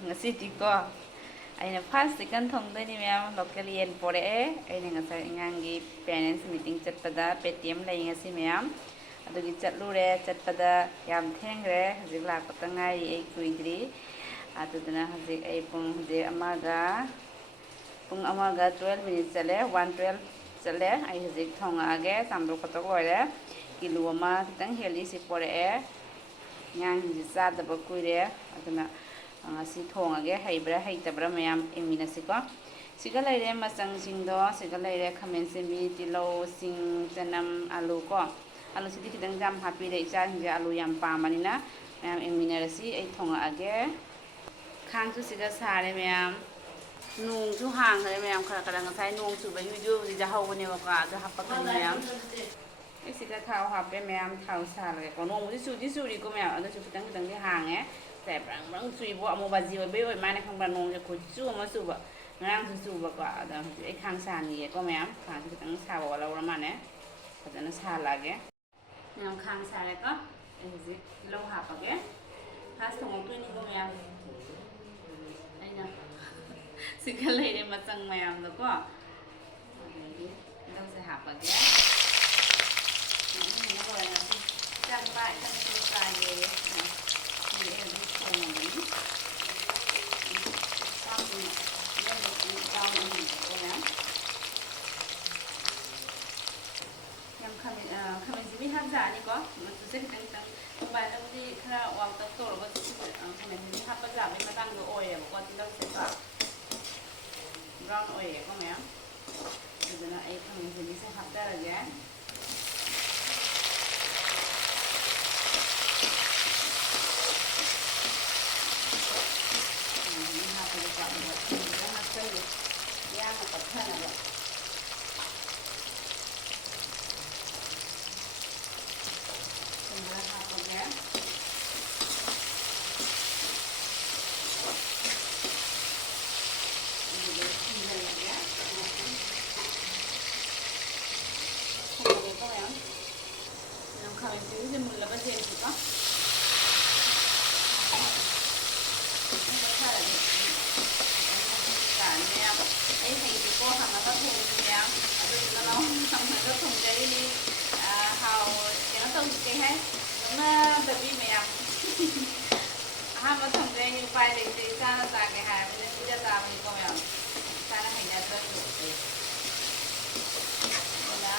Ngasitikko aina first second thongdani mayam local yen pore aina ngasai ngangi parents meeting chatpada ptm lai ngasi mayam adugi chatlure chatpada yam thengre hajik lakpata ngai ei kuidri adudana hajik ei pung je amaga pung amaga 12 minutes chale 112 chale ai hajik thonga age samdo kotok loire kilo ama kitang heli si pore ngang ji chadaba kuire aduna ngasi thongage haibra haitabra mayam yengminasi ko siga laire masang singdo siga laire khamen sembi tilo sing chanam alu ko alu sidi kidang jam happy re cha hinje alu yam pamanina mayam yengminarasi ai thongage khang chu siga sare mayam nung chu hang khare mayam khara khara ngasai nung chu ba video ji ja hawne wa ka ja hapakan mayam ai siga thau hape mayam thau sare ko nung ji su ri ko mayam adu chu kitang kitang di hangแต่บางสุยบัวโมบาจิวเบย์มาในข้างบ้านนงจะคุยจู่มาสู่แบบงานสู่แบบว่าแต่ไอ้ข้างสานนี่ก็ไม่เอาข้างที่ตั้งชาว่าเราละมันเนี่ยแต่นั่นชาละแกเนี่ยข้างชาเลยก็ไอ้สิลงหาปะแกถ้าส่งตัวนี้ก็ไม่เอาไอ้เนี่ยสิ่งอะไรเนี่ยมาจังไม่เอาแล้วก็ต้องใส่หาปะแกนี่ก็เลยนะจังบ้านจังตัวใจเลยนี่เองที่ตรงนี้ตั้งเรื่องนี้เจ้าหนึ่งตรงนั้นยังคำสิมีทักษะนี่ก็มันจะเส้นตั้งๆบางแล้วที่ข้าววางตั้งโต๊ะแล้วก็จะคำสิมีทักษะไม่มาตั้งโดยโอ้ยบอกว่าที่เราเสร็จก็ร้อนโอ้ยก็ไม่เดี๋ยวนะไอ้คำสิมีเส้นทักษะอะไรเนี่ยtapi mayam hama thongde ni pai le te sana ta ke ha ne puja ta ni ko mayam sana hanya ta ni na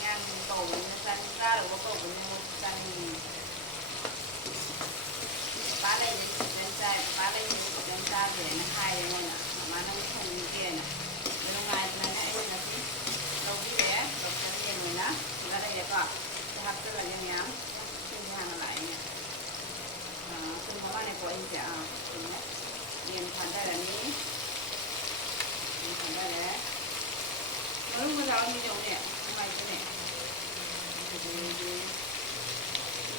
ngang bầu nó san ra rồi có bầu nó san ba đây ni dan sai ba đây ni dan sai về nó hai rồi nè mà nó không như kia nè bên ngoài là này là gì đâu đi bé đâu có tiền rồi nè ra đây để coi hấp rất là nhanh nhám xin hàng lại nè xin món ăn này của anh chả miền thành đây là ní miền thành đây đấy mới lúc nào đi dùng nè mày cái này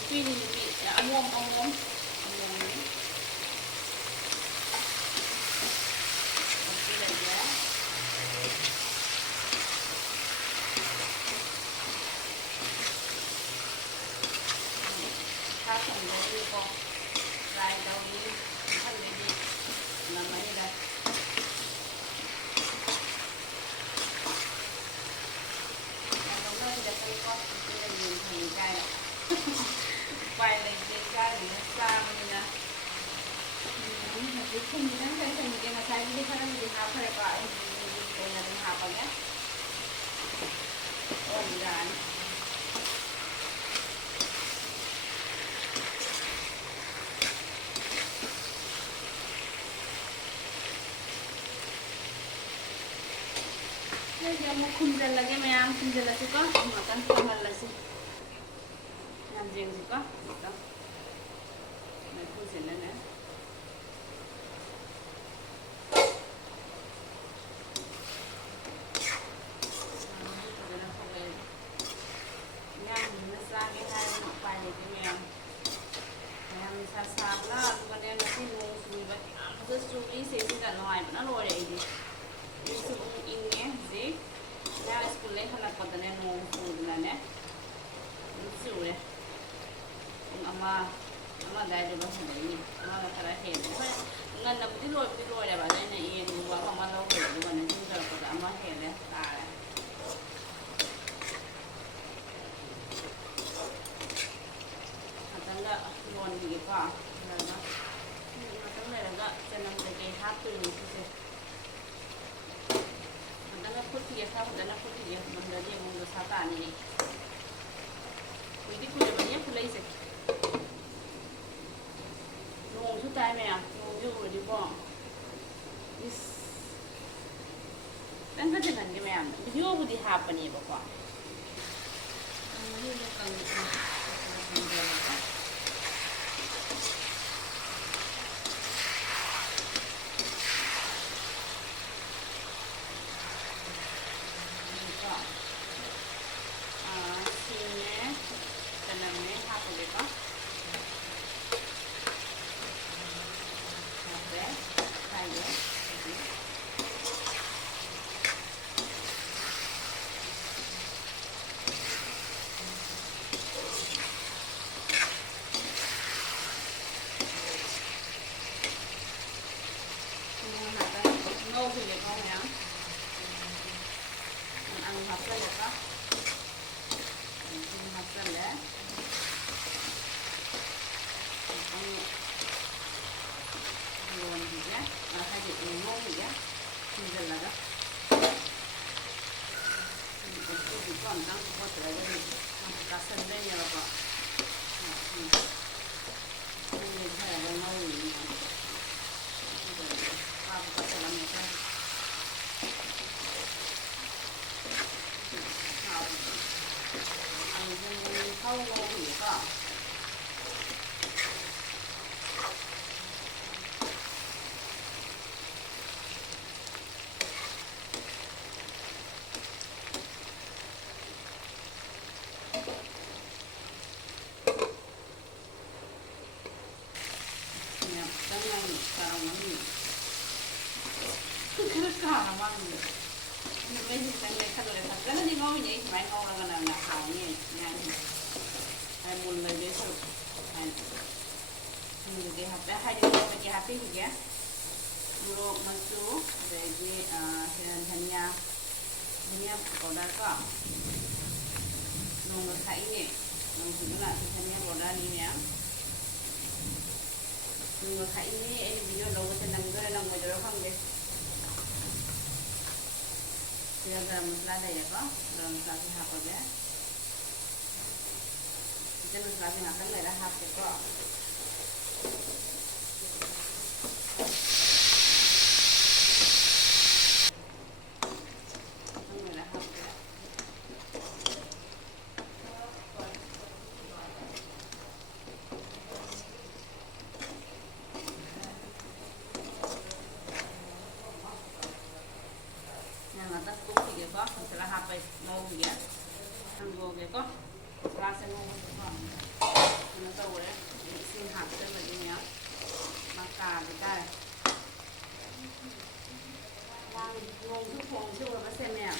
tuy thì bị ăn muông vài lần đi ra thì nó xa mình nè mình không đi đến đây thì mình là sai đi khá là mình học phải gọi mình là mình học nhé ổn định jadi mau kunjal lagi mayam kunjal lagi kok makan kunjal lagi anjing sih kok gitu nah itu sini nih yang lagi hai apa lagi yang bisa salah kemudian nanti nunggu berarti aku sulit sih tidak loai benar loai ini itu ini sih ya sekolah kan aku tanya nunggu dulu nih itu deh ama ꯑꯃ ꯑꯗꯥꯏꯗ ꯂꯣꯏꯁꯤꯜꯂꯛꯏꯅꯤ ꯑꯃꯒ ꯈꯔ ꯍꯦꯜꯂꯦ ꯍꯣꯏ ꯉꯟꯅꯕꯨꯗꯤ ꯂꯣꯏꯕꯨꯗꯤ ꯂꯣꯏꯔꯦꯕ ꯑꯗ ꯑꯩꯅ ꯌꯦꯟꯒꯨꯝꯕ ꯑꯃ ꯂꯧꯈ꯭ꯔꯦ ꯑꯗꯨꯒꯅꯦ ꯁꯨꯝ ꯇꯧꯔꯛꯄꯗ ꯑꯃ ꯍꯦꯜꯂꯦ ꯇꯥꯔꯦ ꯉꯥꯛꯇꯪꯒ ꯂꯣꯟꯈꯤꯒꯦꯀꯣ ꯂꯣꯏꯔꯒ ꯉꯥꯛꯇꯪ ꯂꯩꯔꯒ ꯆꯅꯝ ꯀꯩꯀꯩ ꯍꯥꯞꯇꯣꯏꯅꯤ ꯁꯤꯁꯦ ꯉꯥꯛꯇꯪꯒ ꯐꯨꯠꯈꯤꯒꯦ ꯈꯔ ꯐꯖꯅ ꯐꯨꯠꯈꯤꯒꯦ ꯃꯨꯟꯗꯗꯤ ꯑꯃꯨꯛ ꯗꯁꯥ ꯇꯥꯅꯤ ꯑꯩ ꯀꯨꯏꯗꯤ ꯀꯨꯏꯔꯕꯅꯤ ꯐꯨꯠꯂꯛꯏꯁꯦ ꯅꯣꯡꯁꯨ ꯇꯥꯏ ꯃꯌꯥꯝ ꯅꯣꯡꯁꯦ ꯎꯔꯗꯤꯀꯣ ꯏꯁ ꯈꯤꯇꯪ ꯈꯔ ꯆꯦꯜꯍꯟꯒꯦ ꯃꯌꯥꯝꯗ ꯚꯤꯗꯤꯑꯣꯕꯨꯗꯤ ꯍꯥꯞꯄꯅꯦꯕꯀꯣ ꯁꯤꯡꯅꯦ ꯆꯅꯝꯅꯦ ꯍꯥꯞꯄꯒꯦꯀꯣ ꯍꯥꯞꯄꯦ ꯍꯥꯏꯒꯦ ngꯧꯈꯤꯒꯦꯀꯣ ꯃꯌꯥꯝ ꯑꯂꯨ ꯍꯥꯞꯆꯜꯂꯦꯀꯣ ꯊꯨꯝ ꯍꯥꯞꯆꯜꯂꯦ ꯂꯣꯟꯈꯤꯒꯦ ꯍꯥꯏꯗꯤ ꯉꯧꯈꯤꯒꯦ ꯊꯤꯡꯖꯤꯜꯂꯒ ꯎꯞꯄꯨꯗꯤꯀꯣ ꯑꯝꯇꯪ ꯈꯣꯠꯇ꯭ꯔꯒꯗꯤ ꯀꯥꯁꯟꯗꯣꯏꯅꯦꯕꯀꯣ ꯈꯔꯒ ꯉꯧꯔꯤꯅꯤ ꯄꯥꯕ ꯀꯥꯁꯜꯂꯝꯃꯦ ꯈꯔ ꯑꯂꯨꯁꯦ ꯃꯨꯟꯐꯥꯎ ꯉꯧꯈꯤꯒꯦꯀꯣ खरं काळा मागणी मेथी चांगले खरं फक्त नाही गावी नाही माय गावला ना खाणी नाही hay buồn lời dễ sợ hay người cái hạt đã hay được cái hạt cái gì á muro masu về cái thanya có đã có nông người thấy nè nông thì nó là thanya có đã đi nè nông thấy nè em video đâu có thể nằm cái nằm ngoài đó không vậy thì là masala đây có masala thì hạt có đấy Kita masih makan merah hati kok. Merah hati. Yang atas kuku gitu kok, setelah HP mau ya, tunggu gitu kok. Rasa ngon quá nó tàu đấy xin hạt cho mình đi nhá mặc cả cái đây đang ngon chút phòng chưa mà xem nè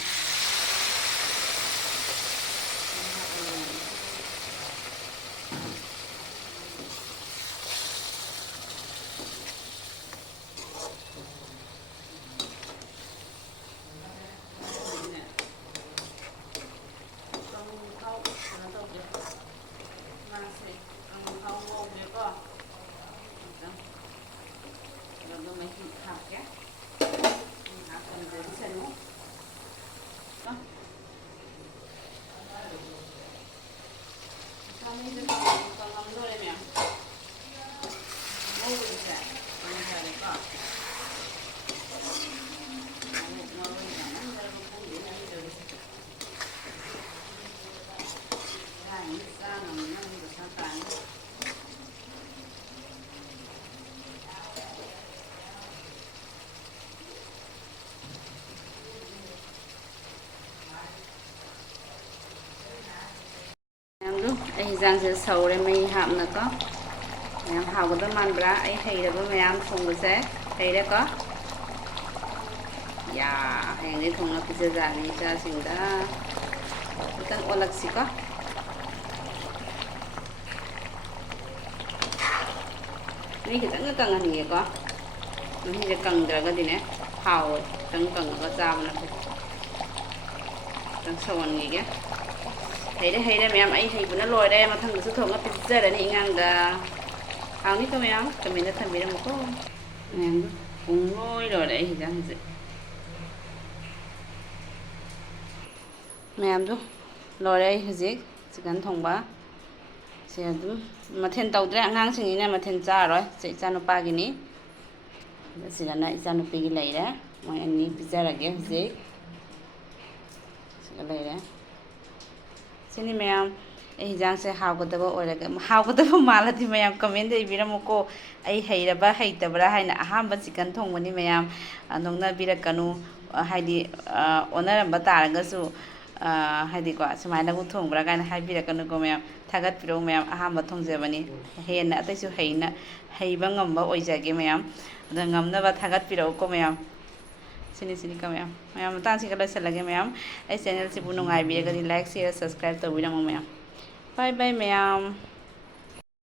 Hijangse saure mai hapna ko yang hawada manbra ai heiraba mayam thongbase heire ko ya henge thongna pizza jani cha singda kitang olaksi ko ꯃꯍꯤ ꯈꯤꯇꯪꯒ ꯀꯪꯍꯟꯒꯦꯀꯣ ꯃꯍꯤꯁꯦ ꯀꯪꯗ꯭ꯔꯒꯗꯤꯅꯦ ꯍꯥꯎꯋꯦ ꯈꯤꯇꯪ ꯀꯪꯉꯒ ꯆꯥꯕꯅ ꯐꯩ ꯈꯤꯇꯪ ꯁꯧꯍꯟꯈꯤꯒꯦ ꯍꯩꯔꯦ ꯃꯌꯥꯝ ꯑꯩ ꯍꯩꯕꯅ ꯂꯣꯏꯔꯦ ꯃꯊꯪꯗꯁꯨ ꯊꯣꯡꯉ ꯄꯤꯖꯔꯅꯤ ꯑꯉꯥꯡꯗ ꯍꯥꯎꯅꯤꯀꯣ ꯃꯌꯥꯝ ꯀꯃꯦꯟꯇ ꯊꯝꯕꯤꯔꯝꯃꯨꯀꯣ ꯃꯌꯥꯝꯗꯣ ꯄꯨꯡꯂꯣꯏ ꯂꯣꯏꯔꯦ ꯑꯩ ꯍꯤꯟꯖꯥꯡꯁꯦ ꯃꯌꯥꯝꯗꯣ ꯂꯣꯏꯔꯦ ꯑꯩ ꯍꯧꯖꯤꯛ ꯆꯤꯛꯀꯟ ꯊꯣꯡꯕ ꯁꯤ ꯑꯗꯨꯝ ꯃꯊꯦꯜ ꯇꯧꯗ꯭ꯔꯦ ꯑꯉꯥꯡꯁꯤꯡꯅꯤꯅ ꯃꯊꯦꯜ ꯆꯥꯔꯔꯣꯏ ꯁꯤ ꯏꯆꯥꯅꯨꯄꯥꯒꯤꯅꯤ ꯁꯤꯗꯅ ꯏꯆꯥꯅꯨꯄꯤꯒꯤ ꯂꯩꯔꯦ ꯃꯣꯏ ꯑꯅꯤ ꯄꯤꯖꯔꯒꯦ ꯍꯧꯖꯤꯛ ꯁꯤꯒ ꯂꯩꯔꯦ ꯁꯤꯅꯤ ꯃꯌꯥꯝ ꯑꯩ ꯍꯤꯟꯖꯥꯡꯁꯦ ꯍꯥꯎꯒꯗꯕ ꯑꯣꯏꯔꯒ ꯍꯥꯎꯒꯗꯕ ꯃꯥꯜꯂꯗꯤ ꯃꯌꯥꯝ ꯀꯃꯦꯟꯇ ꯏꯕꯤꯔꯝꯃꯨꯀꯣ ꯑꯩ ꯍꯩꯔꯕ ꯍꯩꯇꯕ꯭ꯔꯥ ꯍꯥꯏꯅ ꯑꯍꯥꯟꯕ ꯆꯤꯛꯀꯟ ꯊꯣꯡꯕꯅꯤ ꯃꯌꯥꯝ ꯅꯣꯛꯅꯕꯤꯔꯛꯀꯅꯨ ꯍꯥꯏꯗꯤ ꯑꯣꯟꯅꯔꯝꯕ ꯇꯥꯔꯒꯁꯨ ꯍꯥꯏꯗꯤꯀꯣ ꯁꯨꯃꯥꯏꯅꯕꯨ ꯊꯣꯡꯕ꯭ꯔꯥ ꯀꯥꯏꯅ ꯍꯥꯏꯕꯤꯔꯛꯀꯅꯨꯀꯣ ꯃꯌꯥꯝ ꯊꯥꯒꯠꯄꯤꯔꯛꯎ ꯃꯌꯥꯝ ꯑꯍꯥꯟꯕ ꯊꯣꯡꯖꯕꯅꯤ ꯍꯦꯟꯅ ꯑꯇꯩꯁꯨ ꯍꯩꯕ ꯉꯝꯕ ꯑꯣꯏꯖꯒꯦ ꯃꯌꯥꯝ ꯑꯗ ꯉꯝꯅꯕ ꯊꯥꯒꯠꯄꯤꯔꯛꯎꯀꯣ ꯃꯌꯥꯝ ꯁꯤꯅꯤꯀꯣ ꯃꯌꯥꯝ ꯃꯇꯥꯡꯁꯤꯒ ꯂꯣꯏꯁꯤꯜꯂꯒꯦ ꯃꯌꯥꯝ ꯑꯩ ꯆꯦꯅꯦꯜꯁꯤꯕꯨ ꯅꯨꯡꯉꯥꯏꯕꯤꯔꯒꯗꯤ ꯂꯥꯏꯛ ꯁꯤꯌꯔ ꯁꯕꯁꯀ꯭ꯔꯥꯏꯕ ꯇꯧꯕꯤꯔꯝꯃꯨ ꯃꯌꯥꯝ ꯕꯥꯏ ꯃꯌꯥꯝ